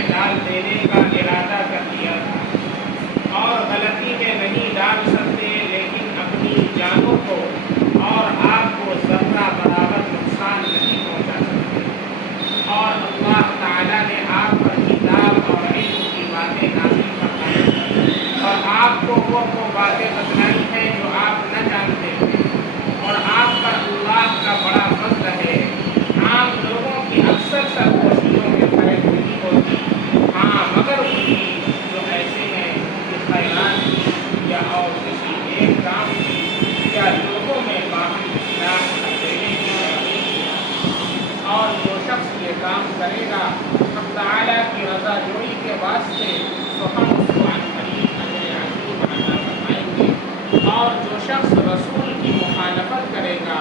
میں ڈال دینے کا ارادہ کر لیا تھا اور غلطی میں نہیں ڈال سکتے، لیکن اپنی جانوں کو اور آپ کو ذرہ برابر نقصان نہیں پہنچا سکتے۔ اور اللہ تعالیٰ نے آپ پر کتاب اور علم کی باتیں نازل فرمائی اور آپ کو وہ باتیں بتلائی ہیں جو آپ نہ جانتے تھے، اور آپ پر اللہ کا بڑا فضل ہے۔ عام لوگوں کی اکثر سرکوشیوں میں خیر نہیں ہوتی، ہاں مگر وہی جو ایسے ہیں کہ خیرات کی یا اور کسی ایک کام کی یا لوگوں میں باہم اصلاح دینے کی ترغیب کی۔ اور جو شخص یہ کام کرے گا حق تعالیٰ کی رضا جوئی کے واسطے تو ہم اس کو عن قریب اجر عظیم عطا فرمائیں گے۔ اور جو شخص رسول کی مخالفت کرے گا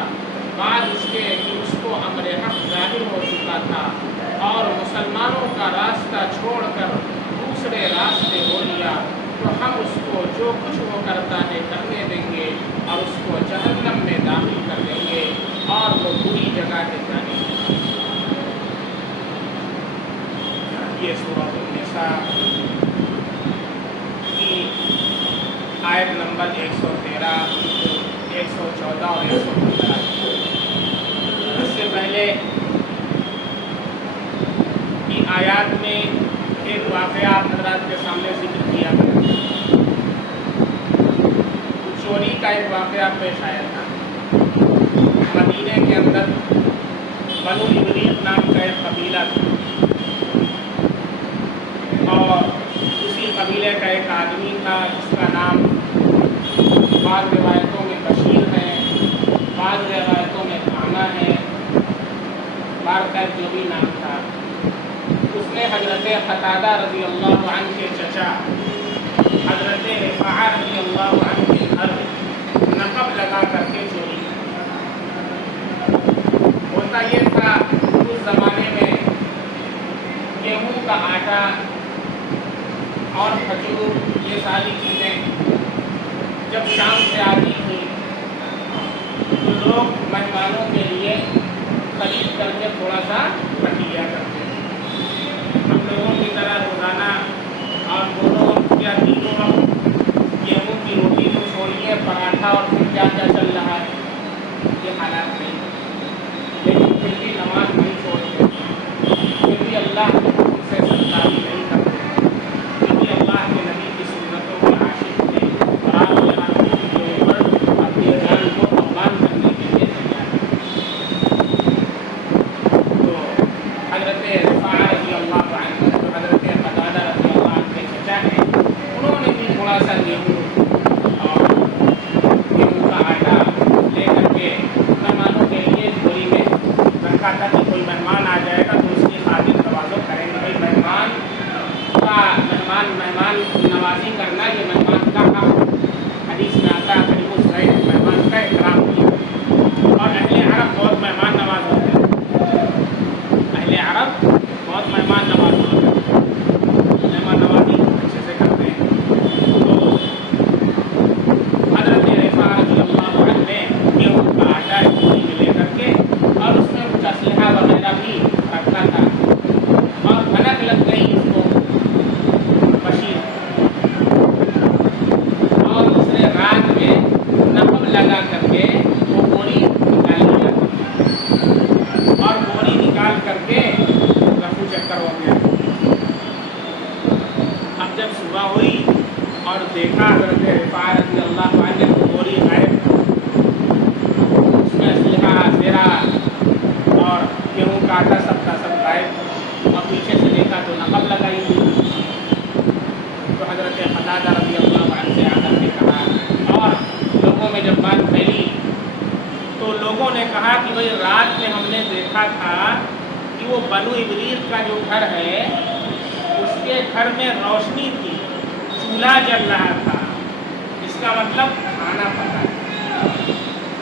بعد اس کے کہ اس کو امر حق ظاہر ہو چکا تھا اور مسلمانوں کا راستہ چھوڑ کر دوسرے راستے ہو لیا، تو ہم اس کو جو کچھ وہ کرتا ہے کرنے دیں گے اور اس کو جہنم میں داخل کر دیں گے، اور وہ بری جگہ ہے جانے کی۔ یہ سورۃ النساء کی آیت نمبر 113، 114 اور 115۔ اس سے پہلے کی آیات میں ایک واقعہ حضرات کے سامنے ذکر کیا گیا، چوری کا ایک واقعہ پیش آیا تھا۔ مدینے کے اندر بنو ابریق نام کا ایک قبیلہ تھا، اور اسی قبیلے کا ایک آدمی تھا جس کا نام بعض روایتوں میں بشیر ہے، بعض روایتوں میں کانا ہے، کا جو بھی نام تھا۔ اس نے حضرت قتادہ رضی اللہ عنہ کے چچا حضرت رفاعہ رضی اللہ عنہ کے گھر نقب لگا کر کے چوری کی۔ ہوتا یہ تھا اس زمانے میں گیہوں کا آٹا اور کھجور یہ ساری چیزیں جب شام سے آتی تھی تو لوگ مہمانوں کے لیے خرید کر کے تھوڑا سا رکھ لیا کرتے ہیں۔ ہم لوگوں کی طرح روزانہ اور دونوں یا تینوں وقت گیہوں کی روٹی کو چھوڑیے پراٹھا اور پھر کیا کیا چل رہا ہے، یہ حالات نہیں، لیکن پھر بھی نماز نہیں چھوڑتے، پھر بھی اللہ کے حکم سے سرکاری نہیں کرتے، پھر بھی اللہ کے نبی کی سنتوں کے عاشق تھے، اور آپ کے حکم کے اوپر اپنی جان کو قربان کرنے کے لیے تیار ہیں۔ تو حضرت رفاعہ رضی اللہ عنہ جو حضرت قتادہ رضی اللہ عنہ کے چچا ہیں، انہوں نے بھی تھوڑا سا گیہوں اور گیہوں کا آٹا لے کر کے مہمانوں کے لیے جھولی میں رکھا تھا کہ کوئی مہمان آ جائے گا تو اس کی خاطر تواضع کریں گے۔ بھائی مہمان نوازی کرنا یہ مہمان کا حق، حدیث میں آتا ہے قریب الضیف، مہمان کا اکرام کیا۔ اور اہل عرب بہت مہمان نواز ہوتے ہیں، اہل عرب بہت مہمان نواز ہوتے ہیں، مہمان نوازی اچھے سے کرتے ہیں۔ تو حضرت رفاعہ رضی اللہ عنہ نے گیہوں کا آٹا ایک جھولی میں لے کر کے اور اس میں کچھ اسلحہ وغیرہ بھی رکھا تھا، اور بھنک لگ گئی اس کو بشیر، اور اس نے رات میں نقب لگا کر کے وہ بوری نکال لیا، اور بوری نکال کر کے رفو چکر ہو گیا۔ اب جب صبح ہوئی اور دیکھا حضرت رفاعہ رضی اللہ عنہ نے وہ بوری غائب، اس میں اسلحہ زیرہ اور گیہوں کا آٹا سب کا سب غائب، اور پیچھے سے دیکھا تو نقب لگائی ہوئی۔ تو حضرت قتادہ رضی اللہ عنہ سے آ کر کے کہا، اور لوگوں میں جب بات پھیلی تو لوگوں نے کہا کہ بھائی رات میں ہم نے دیکھا تھا کہ وہ بنو ابریق کا جو گھر ہے اس کے گھر میں روشنی تھی، چولہا جل رہا تھا، اس کا مطلب کھانا پکا ہے۔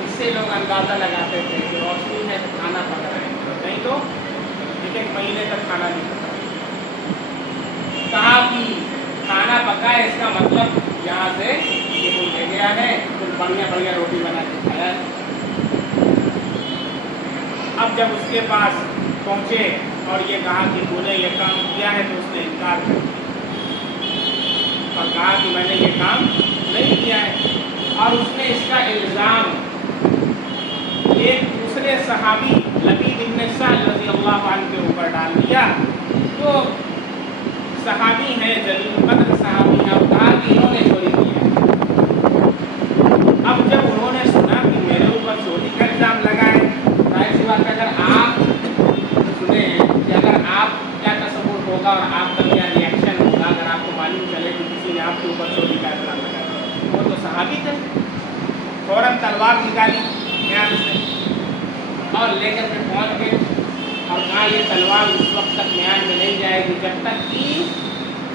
اس سے لوگ اندازہ لگاتے تھے کہ روشنی میں کھانا پک رہا ہے، نہیں تو ایک مہینے تک کھانا نہیں پکا۔ کہا کہ کھانا پکا ہے، اس کا مطلب یہاں سے یہ کوئی لے گیا ہے، کچھ بڑھیا بڑھیا روٹی بنا کے کھایا ہے۔ اب جب اس کے پاس پہنچے اور یہ کہا کہ تو نے یہ کام کیا ہے، تو اس نے انکار کر دیا اور کہا کہ میں نے یہ کام نہیں کیا ہے. اور اس نے اس کا الزام ایک دوسرے صحابی لبید بن سعد رضی اللہ عنہ کے اوپر ڈال دیا. جو صحابی ہیں جلیل القدر صحابی ہیں, اور کہا کہ انہوں نے چوری کی ہے. اب جب انہوں نے سنا کہ میرے اوپر چوری کا الزام لگا ہے, ظاہر سی بات اگر آپ سنے ہیں کہ اگر آپ کیا تصور ہوگا اور آپ کا کیا ریئیکشن ہوگا اگر آپ کو معلوم چلے کہ کسی نے آپ کے اوپر چوری کا الزام لگایا. وہ تو صحابی تھے, فوراً تلوار نکالی میان سے اور لے کر کے پہنچ گئے اور کہا یہ تلوار اس وقت تک میان میں نہیں جائے گی جب تک کہ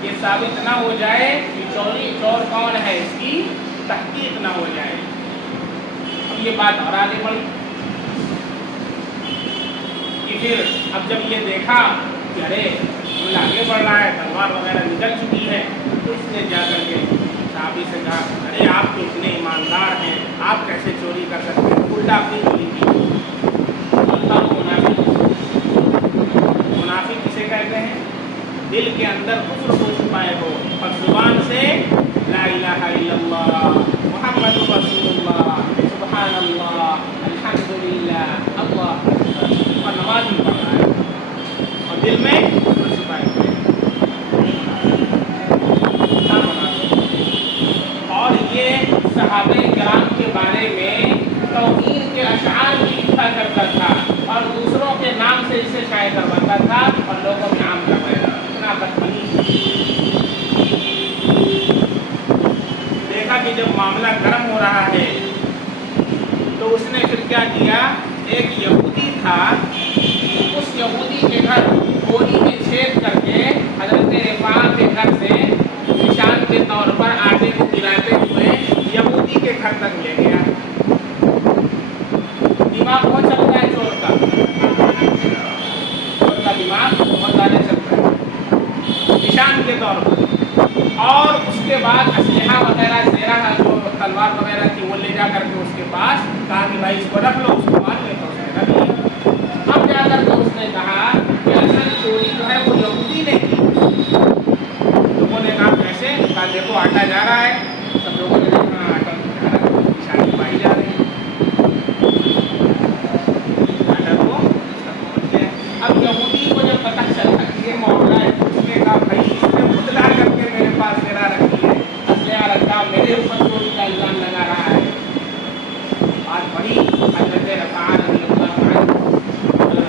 یہ ثابت نہ ہو جائے کہ چور کون ہے, اس کی تحقیق نہ ہو جائے. اب یہ بات اور آگے بڑھی کہ پھر اب جب یہ دیکھا کہ ارے عمل آگے بڑھ رہا ہے, تلوار وغیرہ نکل چکی ہے, تو اس نے جا کر کے صحابی سے کہا ارے آپ تو اتنے ایماندار ہیں, آپ کیسے چوری کر سکتے ہیں, الٹا اپنی چوری کی. منافق کسے کہتے ہیں؟ دل کے اندر کفر کو چھپائے ہو اور زبان سے لا الہ الا اللہ محمد رسول اللہ سبحان اللہ الحمدللہ اللہ اکبر, اور نماز بھی پڑھ رہا ہے اور دل میں کفر چھپائے ہوئے. اور یہ صحابہ کرام کے بارے میں توہین کے اشعار بھی لکھا کرتا تھا اور دوسروں کے نام سے اسے شائع کرواتا تھا اور لوگوں میں عام کروایا. اتنا بدتمیز. دیکھا کہ جب معاملہ گرم ہو رہا ہے تو اس نے پھر کیا کیا, ایک یہودی تھا, اس یہودی کے گھر گولی میں چھید کر کے حضرت رفاعہ کے گھر سے نشان کے طور پر آٹے کو گراتے ہوئے یہودی کے گھر تک لے گیا. دماغ بہت چلتا ہے چور کا دماغ بہت زیادہ چلتا ہے نشان کے طور پر. اور اس کے بعد اسلحہ وغیرہ زیرہ جو تلوار وغیرہ تھی وہ لے جا کر کے اس کے پاس کہا کہ بھائی اس کو رکھ لو, اس کو مار لے. تو اس نے رکھ لیا. اب جا کر کے اس نے کہا کہ اصل چوری جو ہے وہ یہودی نے کی. لوگوں نے کہا کیسے؟ کہا دیکھو آٹا جا رہا ہے. سب لوگوں نے دیکھا آٹا جا رہا ہے, نشانی پائی جا رہی ہے, آٹا کو پہنچ گیا. اب یہودی کو جب پتہ چلا کہ یہ معاملہ ہے تو اس نے کہا بھائی اس نے مطلع کر کے میرے پاس میرا رکھی ہے, اسلحہ رکھا, میرے اوپر چوری کا الزام لگا رہا ہے. بات بڑی. حضرت رفاعہ رضی اللہ عنہ,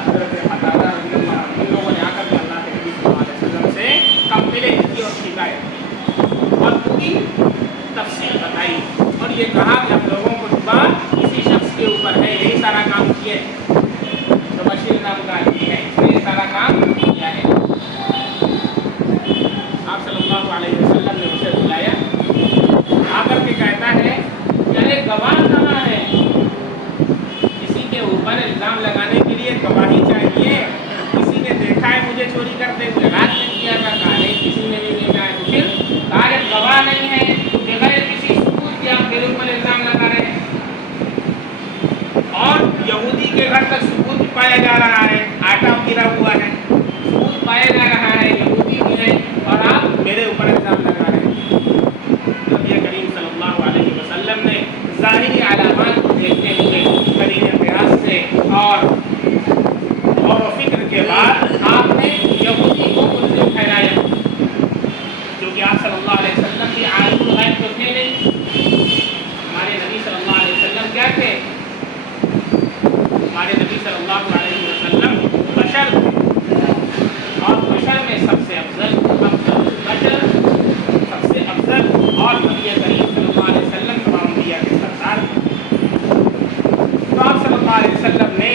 حضرت قتادہ رضی اللہ عنہ, ان لوگوں نے آ کر کے اللہ کے نبی صلی اللہ علیہ وسلم سے کمپلین کی اور شکایت کی اور پوری تفصیل بتائی اور یہ کہا کہ ہم لوگوں کو دبا کسی شخص کے اوپر ہے, یہی سارا کام کیے تو بشیر نام کا آدمی ہے, یہ سارا کام کیا ہے. آپ صلی اللہ علیہ وسلم نے اسے بلایا, آ کر کے کہتا ہے کہ ارے گواہ کہاں ہے؟ کسی کے اوپر الزام لگانے کے لیے گواہی چاہیے. کسی نے دیکھا ہے مجھے چوری کرتے ہوئے؟ رات میں کیا تھا. کہا نہیں کسی نے نہیں دیکھا ہے. تو پھر کہا گواہ نہیں ہے, بغیر کسی ثبوت کے آپ میرے اوپر الزام لگا رہے ہیں. اور یہودی کے گھر تک ثبوت پایا جا رہا ہے, آٹا گرا ہوا ہے, ثبوت پایا جا رہا ہے, یہودی بھی ہے, اور آپ میرے اوپر الزام لگا رہے ہیں. نبی کریم صلی اللہ علیہ وسلم نے ظاہری علامات کو دیکھتے ہوئے قرین قیاس سے اور غور و فکر کے بعد آپ نے یہودی کو ملزم ٹھہرایا, کیونکہ آپ صلی اللہ علیہ وسلم بھی عالم الغیب تو تھے نہیں. ہمارے نبی صلی اللہ علیہ وسلم کیا تھے؟ ہمارے نبی صلی اللہ علیہ وسلم بشر, اور بشر میں سب سے افضل بشر سب سے افضل اور نبی کریم صلی اللہ علیہ وسلم تمام انبیاء کے سردار. تو آپ صلی اللہ علیہ وسلم نے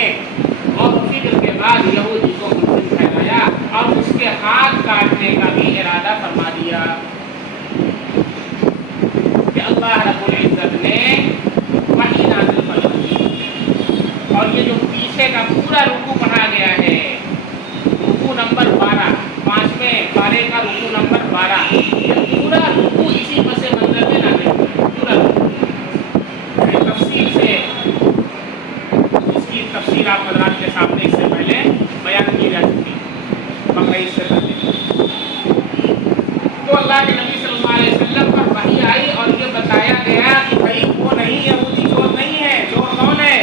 غور و فکر کے بعد یہودی کو ملزم ٹھہرایا اور اس کے ہاتھ کاٹنے کا بھی ارادہ فرما دیا کہ اللہ رب العزت نے وحی نازل فرمائی. اور یہ جو پیچھے کا پورا رکوع پڑھا گیا ہے, رکوع نمبر 12, 5ویں پارے کا رکوع نمبر 12, یہ پورا رکوع اسی پس منظر میں نازل ہوا ہے. پورا تفصیل سے اس کی تفصیل آپ حضرات کے سامنے اس سے پہلے بیان کی جا چکی ہے, بقرعید سے پہلے. اللہ کے نبی صلی اللہ علیہ وسلم پر وحی آئی اور یہ بتایا گیا کہ بھائی وہ نہیں یہودی چور نہیں ہے. چور کون ہے؟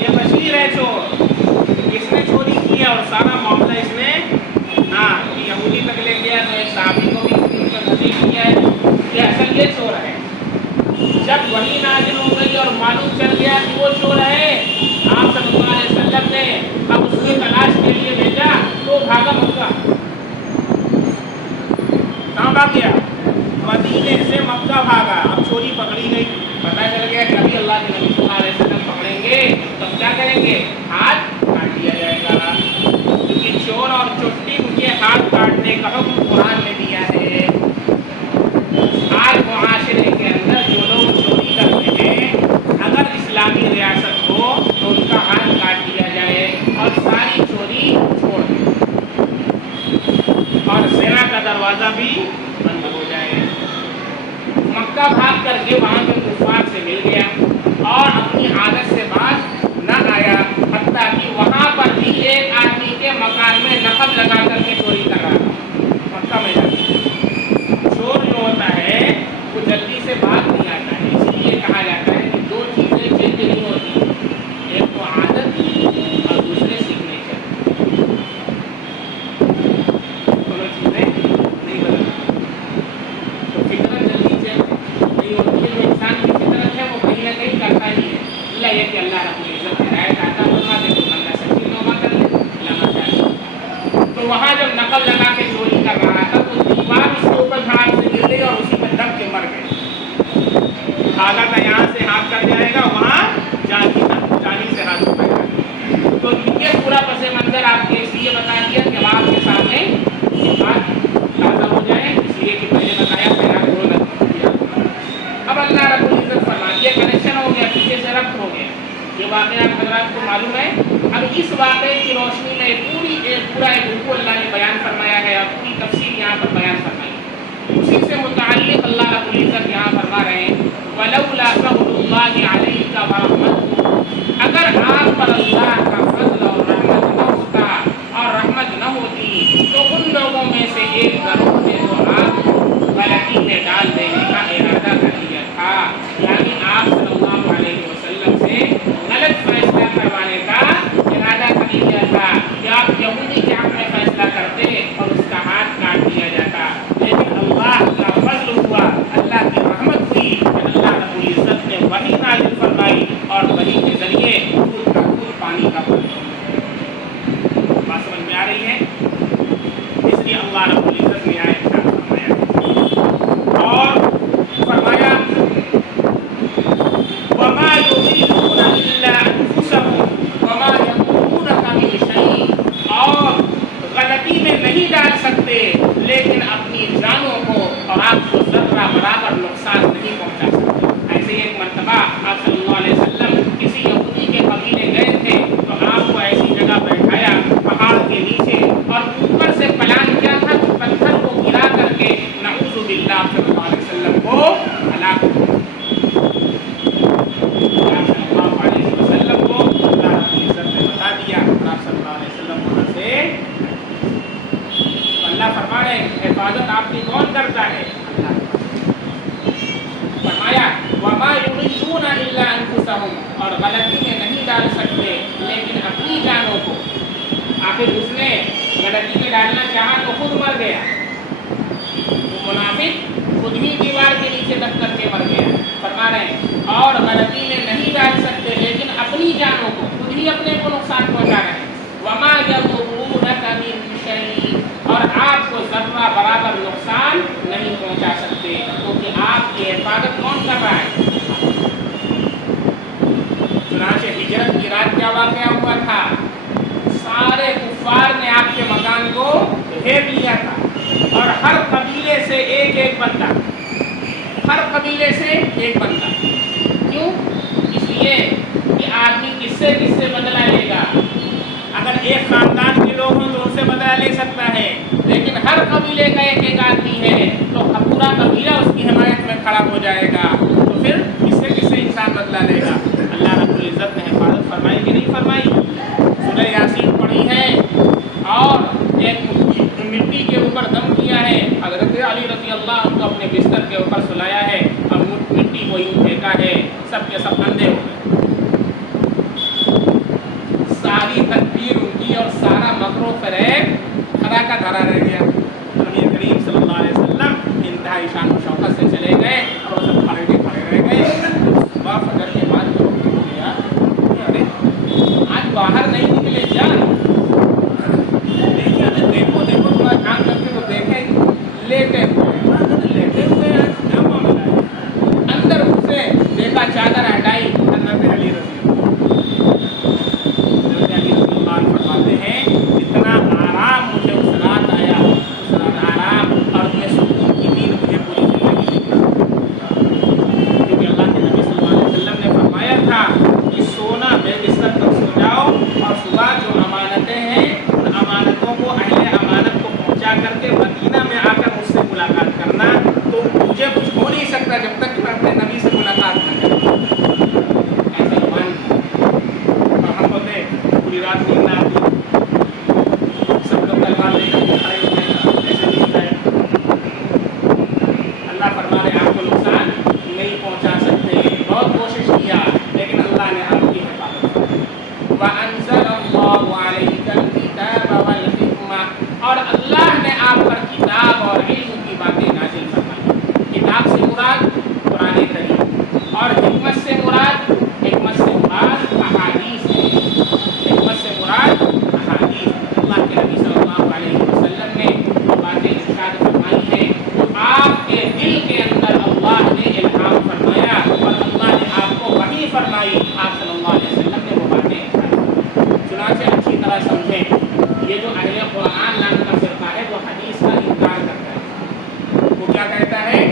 یہ بشیر ہے چور. اس نے چوری کی ہے اور سارا معاملہ اس نے یہودی تک لے گیا تو ایک صحابی کو بھی اس نے تصدیق کیا ہے کہ اصل یہ چور ہے. جب وحی نازل ہو گئی اور معلوم چل گیا کہ وہ چور ہے، آپ صلی اللہ علیہ وسلم نے اب اس کی تلاش کے لیے بھیجا تو بھاگا مکہ. کہاں بھاگ گیا؟ مدینے سے مکہ بھاگا. اب چوری پکڑی گئی، پتہ چل گیا کہ ابھی اللہ کے نبی صلی اللہ علیہ وسلم پکڑیں گے تو کیا کریں گے؟ ہاتھ کاٹ دیا جائے گا. کیونکہ چور اور چٹی کے ہاتھ کاٹنے کا حکم قرآن نے دیا ہے. آج معاشرے کے اندر جو لوگ چوری کرتے ہیں اگر اسلامی ریاست ہو تو ان کا ہاتھ کاٹ دیا جائے اور ساری چوری چھوڑ دیں اور زنا کا دروازہ بھی بند ہو جائے. مکہ بھاگ کر کے وہاں کے کفار سے مل گیا اور اپنی عادت سے باز نہ آیا، حتیٰ کہ وہاں پر بھی ایک آدمی کے مکان میں نقب لگا کر کے چوری کر رہا تھا. مکہ میں چور جو ہوتا ہے وہ جلدی سے باز نہیں آتا ہے. اس لیے کہا جاتا ہے کہ دو چیزیں چینج نہیں ہوتی، ایک تو عادت اور دوسرے سگنیچر. دونوں چیزیں نہیں بدلتی. تو فطرت جلدی چینج نہیں ہوتی ہے. جو انسان کی فطرت ہے وہ کہیں نہ کہیں کرتا ہی ہے. اللہ یہ کہ اللہ رب العزت ہدایت عطا فرما دے تو بندہ سچی توبہ کر لے، اللہ مچا. تو وہاں جب نقب لگا کے چوری کر رہا تھا تو دیوار اس کے اوپر جھاڑ سے گر گئی اور اسی میں دب کے مر گئے. بھاگا تھا یہاں سے ہاتھ کٹ جائے گا، وہاں جانی سے ہاتھ اٹھائے گا. تو یہ پورا پس منظر آپ کے اس لیے بتا دیا کہ آپ کے سامنے بات تازہ ہو جائے، اس لیے کہ پہلے بتایا پہلا گول کیا. اب اللہ رب العزت فرما یہ کنیکشن ہو گیا، پیچھے سے ربط ہو گیا. یہ واقعہ حضرات کو معلوم ہے. اب اس واقعے کی روشنی میں پورا ایک رکوع اللہ نے بیان فرمایا ہے اور پوری تفصیل یہاں پر بیان فرمائی. اسی سے متعلق اللہ رب العزت یہاں فرما رہے ہیں وَلَوْلَا فَضْلُ اللَّهِ عَلَيْكَ وَرَحْمَتُهُ. اگر آپ پر اللہ کا فضل اور رحمت نہ ہوتا اور رحمت نہ ہوتی تو ان لوگوں میں سے ایک گروہ نے تو آپ غلطی میں ڈال دینے کا ارادہ کر لیا تھا. یعنی آپ صلی اللہ علیہ وسلم سے غلط فیصلہ کروانے کا ارادہ کر لیا تھا کہ آپ یہودی کے حق میں فیصلہ کرتے اور اس کا ہاتھ کاٹ دیا جاتا. لیکن اللہ کا فضل ہوا، اللہ کی رحمت ہوئی کہ اللہ رب العزت نے وحی نازل فرمائی اور وحی کے ذریعے دودھ کا دودھ پانی کا پانی. بات سمجھ میں آ رہی ہے؟ اس لیے اللہ رب العزت نے آیت فرمایا اور فرمایا وَمَا يُضِلُّونَ إِلَّا أَنفُسَهُمْ وَمَا يَضُرُّونَكَ مِنْ شَيْءٍ. اور غلطی میں نہیں ڈال سکتے لیکن اپنی جانوں کو اور آپ کو ذرہ برابر نقصان نہیں پہنچا سکتے. ایسے ایک مرتبہ آپ صلی اللہ علیہ وسلم کسی یہودی کے قبیلے گئے تھے تو آپ کو ایسی جگہ بیٹھایا پہاڑ کے نیچے اور اوپر سے پلان کیا تھا کہ پتھر کو گرا کر کے نعوذ باللہ صلی اللہ علیہ وسلم کو ہلاک کر دیا. آپ صلی اللہ علیہ وسلم کو اللہ رب العزت نے بتا دیا اور آپ صلی اللہ علیہ وسلم وہاں سے اللہ فرما رہے ہیں حفاظت آپ کی کون کرتا ہے؟ اللہ. فرمایا وَمَا يُضِلُّونَ إِلَّا أَنفُسَهُمْ. اور غلطی میں نہیں ڈال سکتے لیکن اپنی جانوں کو. آخر اس نے غلطی میں ڈالنا چاہا تو خود مر گیا. وہ منافق خود ہی دیوار کے نیچے دب کر کے مر گیا. فرما رہے ہیں اور غلطی میں نہیں ڈال سکتے لیکن اپنی جانوں کو خود ہی اپنے کو نقصان پہنچا رہے ہیں. وَمَا يَضُرُّونَكَ مِنْ شَيْءٍ. اور آپ کو ذرہ برابر نقصان نہیں پہنچا سکتے کیونکہ آپ کی حفاظت کون کر رہا ہے؟ چنانچہ ہجرت کی رات کیا واقعہ ہوا تھا؟ سارے کفار نے آپ کے مکان کو گھیر لیا تھا اور ہر قبیلے سے ایک بندہ، ہر قبیلے سے ایک بندہ. کیوں؟ اس لیے کہ آدمی کس سے بدلہ لے گا. اگر ایک خاندان کے لوگ ہوں تو ان سے بدلہ لے سکتا ہے لیکن ہر قبیلے کا ایک آدمی ہے تو پورا قبیلہ اس کی حمایت میں کھڑا ہو جائے گا. تو پھر کس سے انسان بدلہ لے گا؟ اللہ رب العزت نے حفاظت فرمائی کہ نہیں فرمائی؟ سورہ یاسین پڑھی ہے اور ایک مٹی کے اوپر دم کیا ہے. حضرت علی رضی کہ اللہ ان کو اپنے بستر کے اوپر سلایا ہے اور مٹی کو یوں پھینکا ہے، سب کے سب اندھے ہو گئے۔ ساری تدبیر ان کی اور سارا مکر و فریب دھرا کا دھرا رہ گیا۔ نبی کریم صلی اللہ علیہ وسلم انتہائی شان و شوکت سے چلے گئے اور وہ سب کھڑے رہ گئے۔ صبح فجر کے بعد جو ہو گیا، ارے آج باہر نہیں نکلے کیا؟ دیکھو تھوڑا کام کر کے تو دیکھیں، لیٹے ہوئے کیا معاملہ ہے؟ اندر گھسے، دیکھا چادر ہٹائی، حضرت علی رضی اللہ عنہ فرماتے ہیں اتنا آرام مجھے اس رات آیا، اس رات آرام اور اپنے سکون کی نیند مجھے پوری زندگی دی، کیونکہ اللہ کے نبی صلی اللہ علیہ وسلم نے فرمایا تھا کہ سونا بے بستر تک سو جاؤ اور صبح جو امانتیں ہیں ان امانتوں کو اہل امانت کو پہنچا کر کے مدینہ میں آ کر مجھ سے ملاقات کرنا، تو مجھے کچھ ہو نہیں سکتا جب تک کہ میں اپنے نبی سے ملاقات نہ کروں۔ ایسا ایمان اور ہم ہوتے پوری رات نیند نہ آتی، سب لوگ تلوار لے کر کے کھڑے ہوتے ہیں، ایسے دکھتا ہے۔ اللہ فرما رہے آپ کو نقصان نہیں پہنچا سکتے، بہت کوشش کیا لیکن اللہ نے آپ کی حفاظت کی۔ وَأَنزَلَ اللَّهُ عَلَيْكَ الْكِتَابَ وَالْحِكْمَةَ، اور اللہ نے آپ پر کتاب اور علم کی باتیں نازل فرمائی۔ کتاب سے مراد قرآن کریم اور حکمت سے مراد احادیث ہے، حکمت سے مراد احادیث۔ اللہ کے نبی صلی اللہ علیہ وسلم نے باتیں ارشاد فرمائی ہیں جو آپ کے دل کے اندر اللہ نے الہام فرمایا اور اللہ نے آپ کو وحی فرمائی، آپ صلی اللہ علیہ وسلم نے وہ باتیں چنانچہ اچھی طرح سمجھیں، یہ جو اہل قرآن نام کا فرقہ ہے وہ حدیث کا انکار کرتا ہے۔ وہ کیا کہتا ہے؟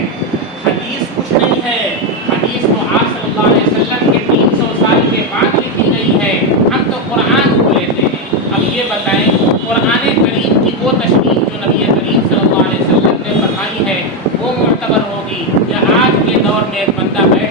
حدیث کچھ نہیں ہے، حدیث تو آپ صلی اللہ علیہ وسلم کے 300 سال کے بعد لکھی گئی ہے، ہم تو قرآن کو لیتے ہیں۔ اب یہ بتائیں قرآن کریم کی وہ تشریح جو نبی کریم صلی اللہ علیہ وسلم نے فرمائی ہے وہ معتبر ہوگی یا آج کے دور میں ایک بندہ بیٹھ